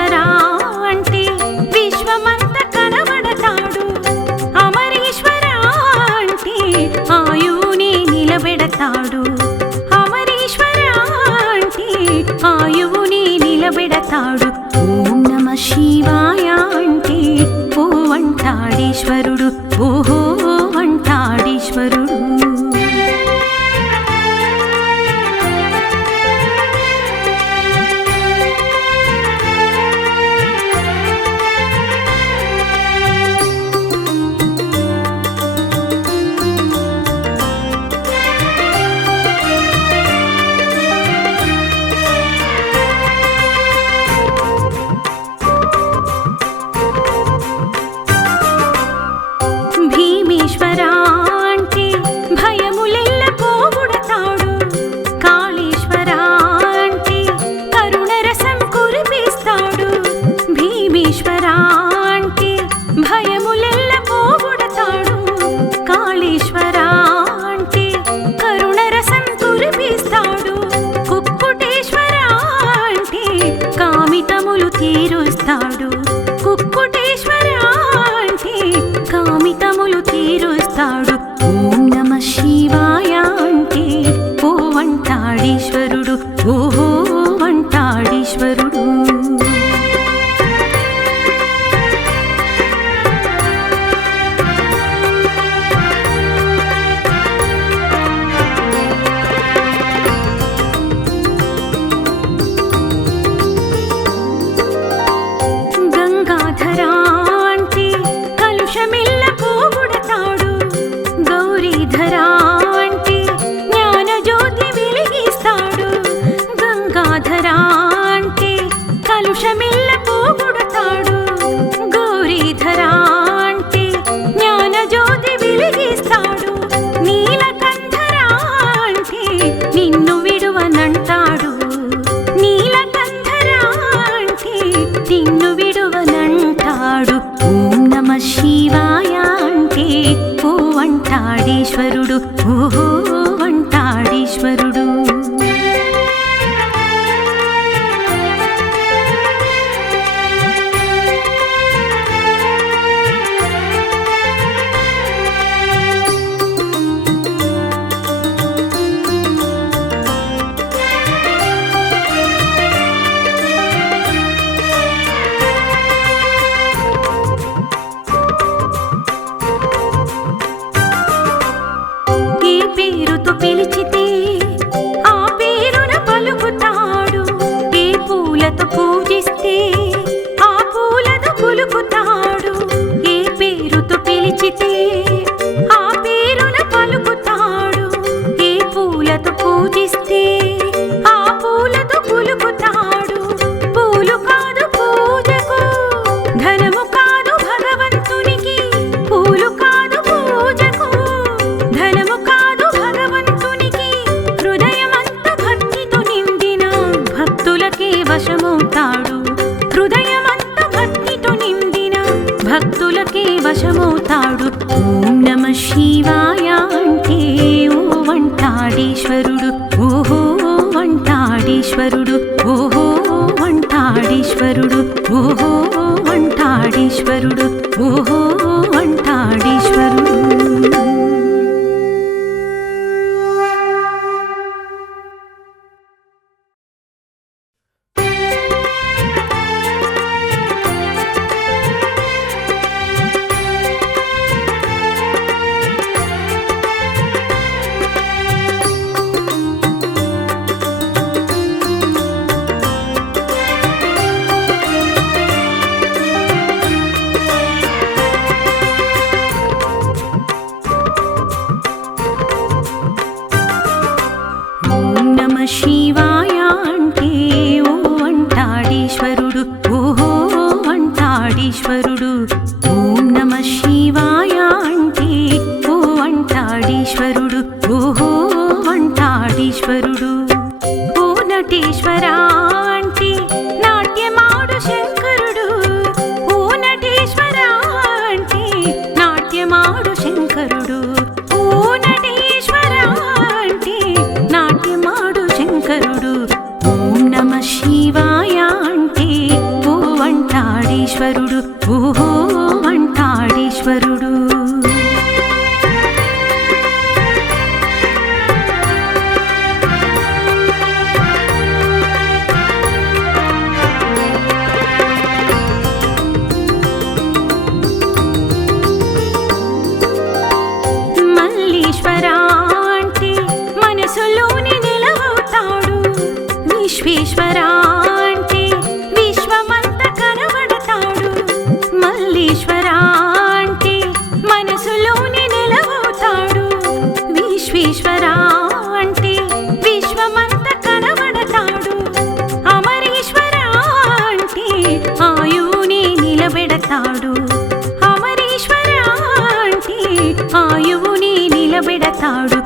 शरा పోవంటాడు ఓం నమ శివాయ అంటే పోవంటాడీశ్వరుడు ఓ పిలిచి భక్తులకే వశమవుతాడు. ఓం నమ శివాయ అంటే ఓ వంటాడీశ్వరుడు. ఓహో వంటాడీశ్వరుడు. ఓహో వంటాడీశ్వరుడు. ఓహో వంటాడీశ్వరుడు. ఓహో అంటాడీశ్వరుడు ఓహో అంటాడీశ్వరుడు నిలబెడతాడు అమరీశ్వరాంటి ఆయువుని నిలబెడతాడు.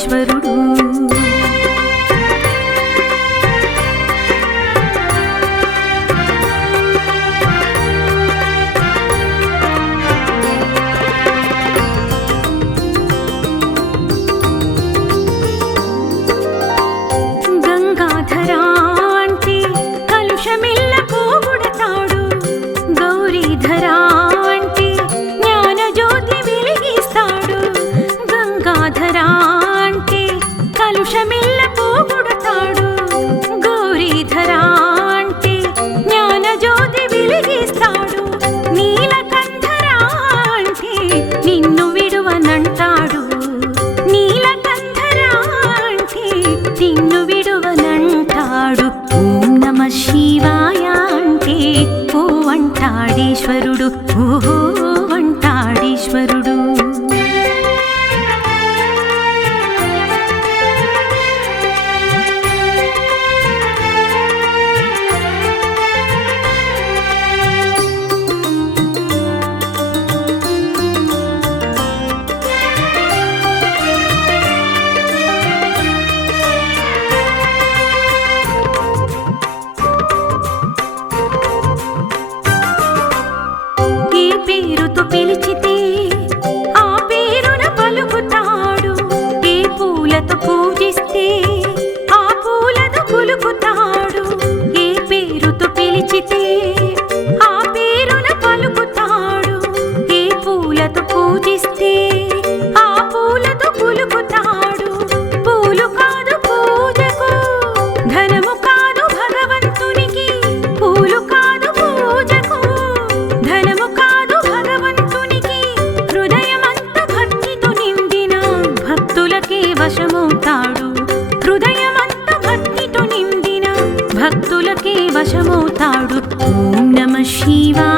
ఈశ్వరుడు పేరుతో పిలిచితే ఆ పేరున పలుకుతాడు. ఏ పూలతో పూజిస్తే ఆ పూలతో పులుకుతాడు. ఏ పేరుతో పిలిచితే Shiva.